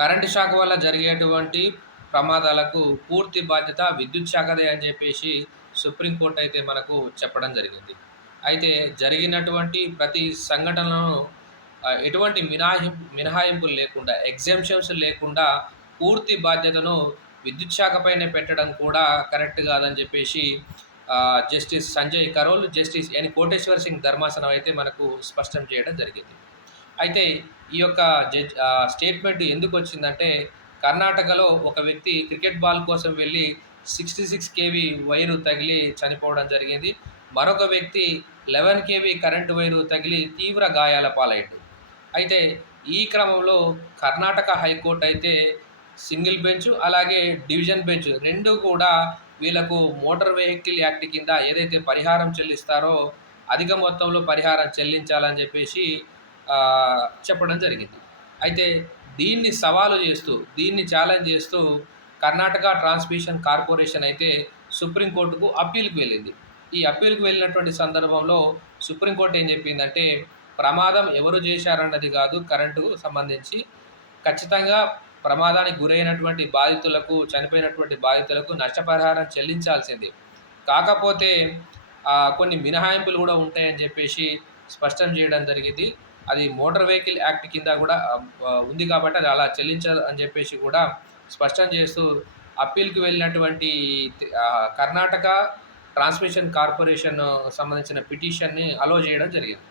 Current shock వల్ల జరిగేటువంటి ప్రమాదాలకు పూర్తి బాధ్యత విద్యుత్ శాఖదే అని చెప్పేసి సుప్రీంకోర్టు అయితే మనకు చెప్పడం జరిగింది. అయితే జరిగినటువంటి ప్రతి సంఘటనలను ఎటువంటి మినహాయింపులు లేకుండా, ఎగ్జెంప్షన్స్ లేకుండా పూర్తి బాధ్యతను విద్యుత్ శాఖ పైనే పెట్టడం కూడా కరెక్ట్ కాదని చెప్పేసి జస్టిస్ సంజయ్ కరోల్, జస్టిస్ కోటేశ్వర్ సింగ్ ధర్మాసనం అయితే మనకు స్పష్టం చేయడం జరిగింది. అయితే ఈ యొక్క స్టేట్మెంట్ ఎందుకు వచ్చిందంటే, కర్ణాటకలో ఒక వ్యక్తి క్రికెట్ బాల్ కోసం వెళ్ళి 66 కేవీ వైరు తగిలి చనిపోవడం జరిగింది. మరొక వ్యక్తి 11 కేవీ కరెంటు వైరు తగిలి తీవ్ర గాయాల పాలయ్యాడు. అయితే ఈ క్రమంలో కర్ణాటక హైకోర్టు అయితే సింగిల్ బెంచ్, అలాగే డివిజన్ బెంచ్ 2 కూడా వీళ్ళకు మోటార్ వెహికల్ యాక్ట్ కింద ఏదైతే పరిహారం చెల్లిస్తారో అధిక మొత్తంలో పరిహారం చెల్లించాలని చెప్పేసి చెప్పడం జరిగింది. అయితే దీన్ని సవాలు చేస్తూ, దీన్ని ఛాలెంజ్ చేస్తూ కర్ణాటక ట్రాన్స్మిషన్ కార్పొరేషన్ అయితే సుప్రీంకోర్టుకు అప్పీల్‌కి వెళ్ళింది. ఈ అప్పీల్‌కి వెళ్ళినటువంటి సందర్భంలో సుప్రీంకోర్టు ఏం చెప్పిందంటే, ప్రమాదం ఎవరు చేశారన్నది కాదు కరెంటుకు సంబంధించి, ఖచ్చితంగా ప్రమాదానికి గురైనటువంటి బాధితులకు, చనిపోయినటువంటి బాధితులకు నష్టపరిహారం చెల్లించాల్సిందే. కాకపోతే కొన్ని మినహాయింపులు కూడా ఉంటాయని చెప్పేసి స్పష్టం చేయడం జరిగింది. అది మోటార్ వెహికల్ యాక్ట్ కింద కూడా ఉంది కాబట్టి అది అలా చెల్లించదు అని చెప్పేసి కూడా స్పష్టం చేస్తూ అప్పీల్‌కి వెళ్ళినటువంటి కర్ణాటక ట్రాన్స్మిషన్ కార్పొరేషన్ సంబంధించిన పిటిషన్‌ని అలో చేయడం జరిగింది.